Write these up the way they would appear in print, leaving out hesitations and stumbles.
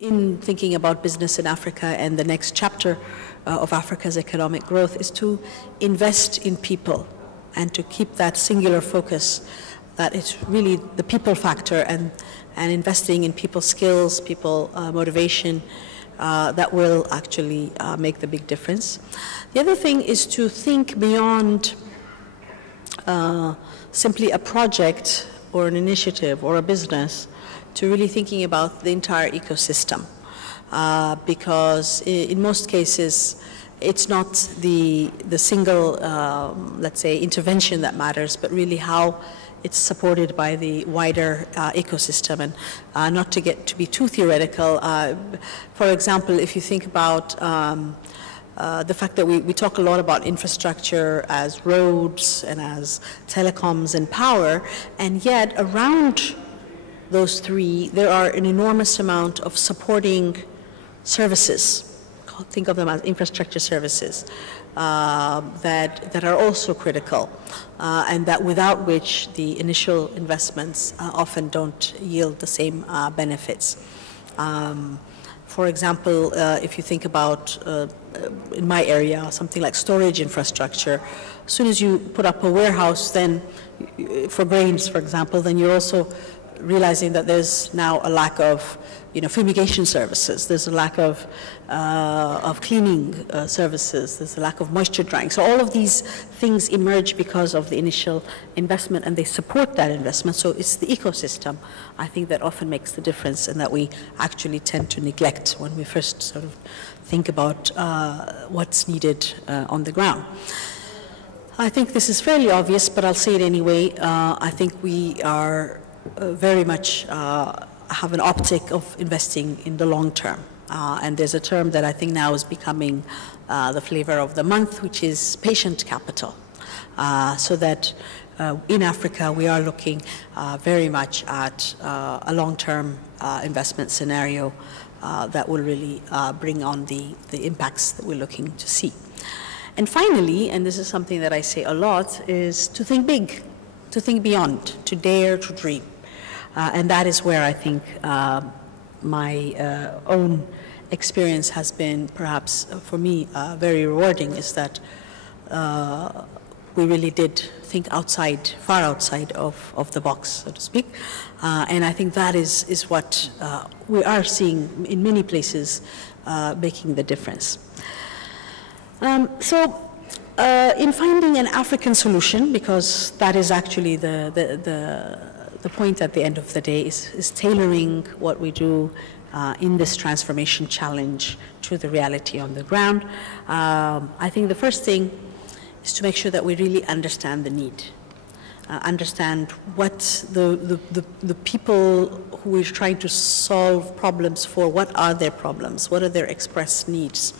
in thinking about business in Africa and the next chapter of Africa's economic growth is to invest in people and to keep that singular focus that it's really the people factor and investing in people's skills, people motivation that will actually make the big difference. The other thing is to think beyond simply a project or an initiative or a business to really thinking about the entire ecosystem, because in most cases it's not the single, let's say, intervention that matters, but really how it's supported by the wider ecosystem. And not to get to be too theoretical, for example, if you think about the fact that we talk a lot about infrastructure as roads and as telecoms and power, and yet around those three, there are an enormous amount of supporting services. Think of them as infrastructure services that are also critical, and that without which the initial investments often don't yield the same benefits. For example, if you think about, in my area, something like storage infrastructure, as soon as you put up a warehouse, then for grains, for example, then you're also realizing that there's now a lack of, fumigation services. There's a lack of cleaning services. There's a lack of moisture drying. So all of these things emerge because of the initial investment, and they support that investment. So it's the ecosystem, I think, that often makes the difference, and that we actually tend to neglect when we first sort of think about what's needed on the ground. I think this is fairly obvious, but I'll say it anyway. I think we are very much have an optic of investing in the long term. And there's a term that I think now is becoming the flavor of the month, which is patient capital. So that in Africa, we are looking very much at a long-term investment scenario that will really bring on the impacts that we're looking to see. And finally, and this is something that I say a lot, is to think big, to think beyond, to dare to dream. And that is where I think my own experience has been, perhaps for me, very rewarding, is that we really did think outside, far outside of the box, so to speak. And I think that is what we are seeing in many places making the difference. So in finding an African solution, because that is actually the point at the end of the day, is tailoring what we do in this transformation challenge to the reality on the ground. I think the first thing is to make sure that we really understand the need, understand what the people who we're trying to solve problems for, what are their problems, what are their expressed needs.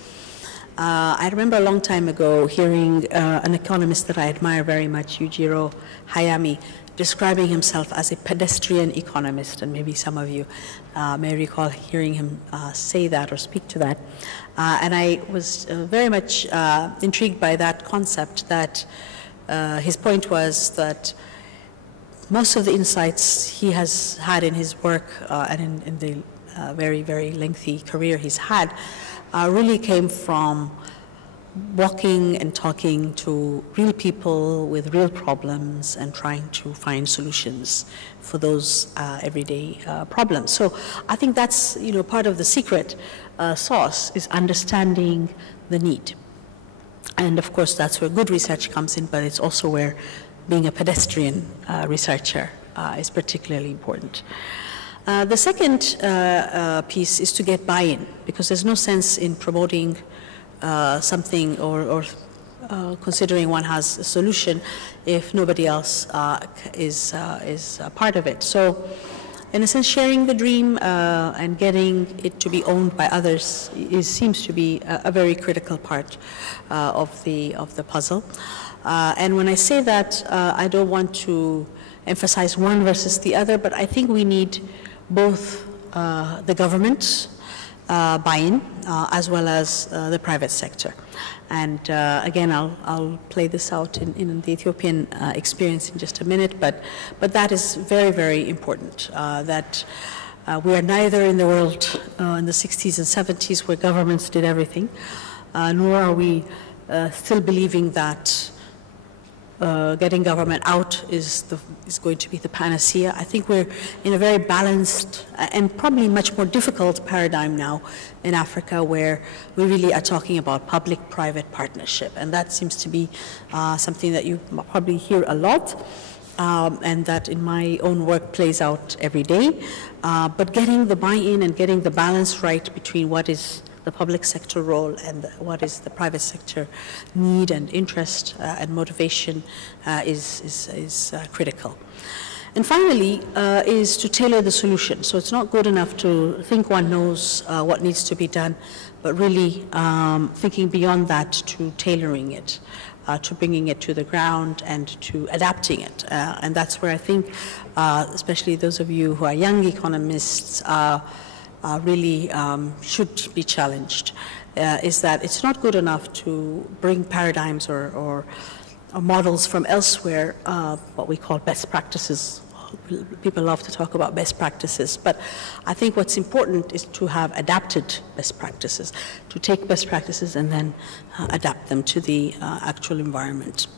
I remember a long time ago hearing an economist that I admire very much, Yujiro Hayami, describing himself as a pedestrian economist, and maybe some of you may recall hearing him say that or speak to that. And I was very much intrigued by that concept, that his point was that most of the insights he has had in his work and in the very, very lengthy career he's had really came from walking and talking to real people with real problems and trying to find solutions for those everyday problems. So I think that's part of the secret sauce, is understanding the need. And of course that's where good research comes in, but it's also where being a pedestrian researcher is particularly important. The second piece is to get buy-in, because there's no sense in promoting something or considering one has a solution if nobody else is a part of it. So in a sense, sharing the dream and getting it to be owned by others seems to be a very critical part of the puzzle. And when I say that, I don't want to emphasize one versus the other, but I think we need both the government buy-in as well as the private sector. And again, I'll play this out in the Ethiopian experience in just a minute, but that is very, very important, that We are neither in the world in the 60s and 70s where governments did everything, nor are we still believing that getting government out is going to be the panacea. I think we're in a very balanced and probably much more difficult paradigm now in Africa, where we really are talking about public-private partnership, and that seems to be something that you probably hear a lot, and that in my own work plays out every day. But getting the buy-in and getting the balance right between what is the public sector role and what is the private sector need and interest and motivation is critical. And finally, is to tailor the solution. So it's not good enough to think one knows what needs to be done, but really thinking beyond that to tailoring it, to bringing it to the ground and to adapting it. And that's where I think, especially those of you who are young economists, really should be challenged, is that it's not good enough to bring paradigms or models from elsewhere, what we call best practices. People love to talk about best practices, but I think what's important is to have adapted best practices, to take best practices and then adapt them to the actual environment.